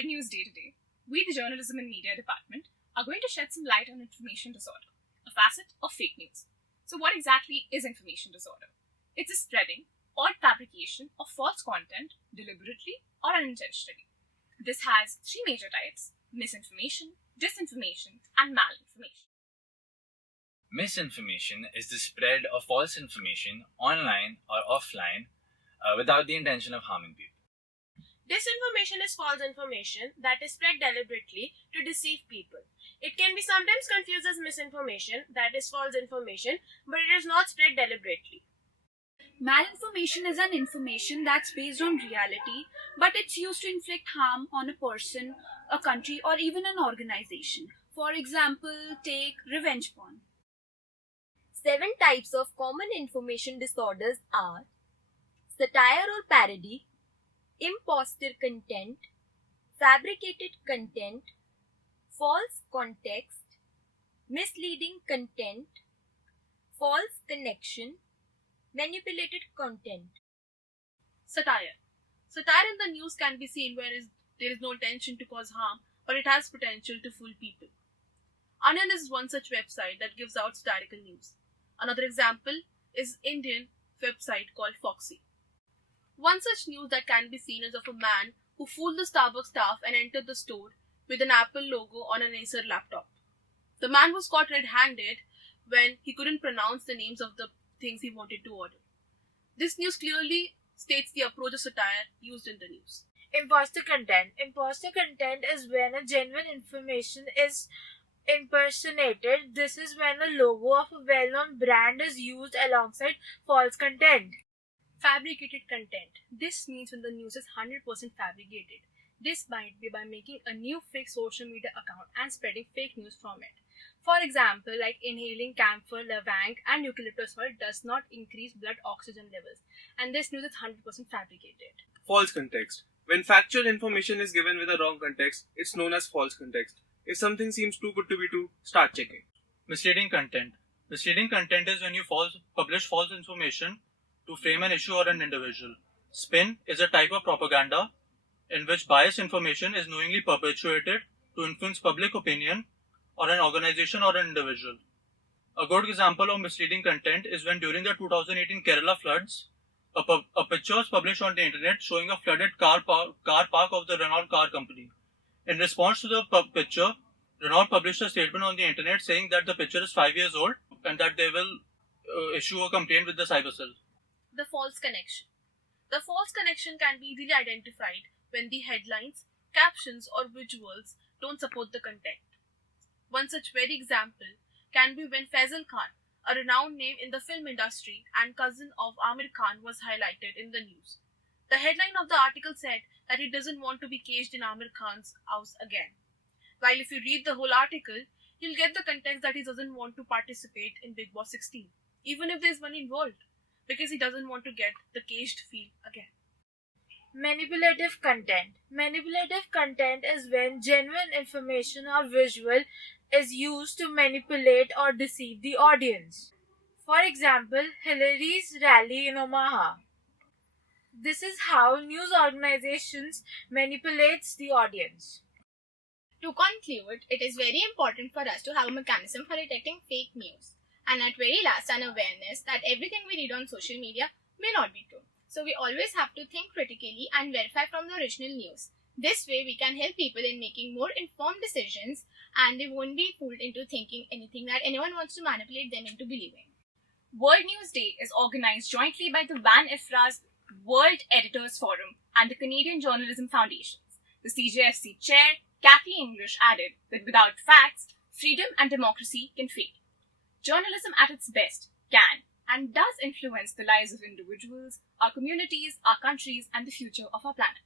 World News Day today, we, the Journalism and Media Department, are going to shed some light on information disorder, a facet of fake news. So, what exactly is information disorder? It's a spreading or fabrication of false content deliberately or unintentionally. This has three major types: misinformation, disinformation, and malinformation. Misinformation is the spread of false information online or offline without the intention of harming people. Disinformation is false information that is spread deliberately to deceive people. It can be sometimes confused as misinformation, that is false information, but it is not spread deliberately. Malinformation is an information that's based on reality, but it's used to inflict harm on a person, a country, or even an organization. For example, take revenge porn. 7 types of common information disorders are satire or parody, imposter content, fabricated content, false context, misleading content, false connection, manipulated content. Satire. Satire in the news can be seen where there is no intention to cause harm, but it has potential to fool people. Onion is one such website that gives out satirical news. Another example is Indian website called Foxy. One such news that can be seen is of a man who fooled the Starbucks staff and entered the store with an Apple logo on an Acer laptop. The man was caught red-handed when he couldn't pronounce the names of the things he wanted to order. This news clearly states the approach of satire used in the news. Imposter content. Imposter content is when a genuine information is impersonated. This is when a logo of a well-known brand is used alongside false content. Fabricated content. This means when the news is 100% fabricated. This might be by making a new fake social media account and spreading fake news from it. For example, like inhaling camphor, lavang, and eucalyptus oil does not increase blood oxygen levels, and this news is 100% fabricated. False context. When factual information is given with a wrong context, it's known as false context. If something seems too good to be true, start checking. Misleading content. Misleading content is when you publish false information to frame an issue or an individual. Spin is a type of propaganda in which biased information is knowingly perpetuated to influence public opinion or an organization or an individual. A good example of misleading content is when during the 2018 Kerala floods, a picture was published on the internet showing a flooded car park of the Renault car company. In response to the picture, Renault published a statement on the internet saying that the picture is 5 years old and that they will issue a complaint with the cyber cell. The false connection. The false connection can be easily identified when the headlines, captions, or visuals don't support the content. One such very example can be when Faisal Khan, a renowned name in the film industry and cousin of Amir Khan, was highlighted in the news. The headline of the article said that he doesn't want to be caged in Amir Khan's house again. While if you read the whole article, you'll get the context that he doesn't want to participate in Big Boss 16, even if there's money involved, because he doesn't want to get the caged feel again. Manipulative content. Manipulative content is when genuine information or visual is used to manipulate or deceive the audience. For example, Hillary's rally in Omaha. This is how news organizations manipulates the audience. To conclude, it is very important for us to have a mechanism for detecting fake news. And at very last, an awareness that everything we read on social media may not be true. So we always have to think critically and verify from the original news. This way, we can help people in making more informed decisions and they won't be fooled into thinking anything that anyone wants to manipulate them into believing. World News Day is organized jointly by the Van IFRA's World Editors Forum and the Canadian Journalism Foundations. The CJFC chair, Kathy English, added that without facts, freedom and democracy can fade. Journalism at its best can and does influence the lives of individuals, our communities, our countries, and the future of our planet.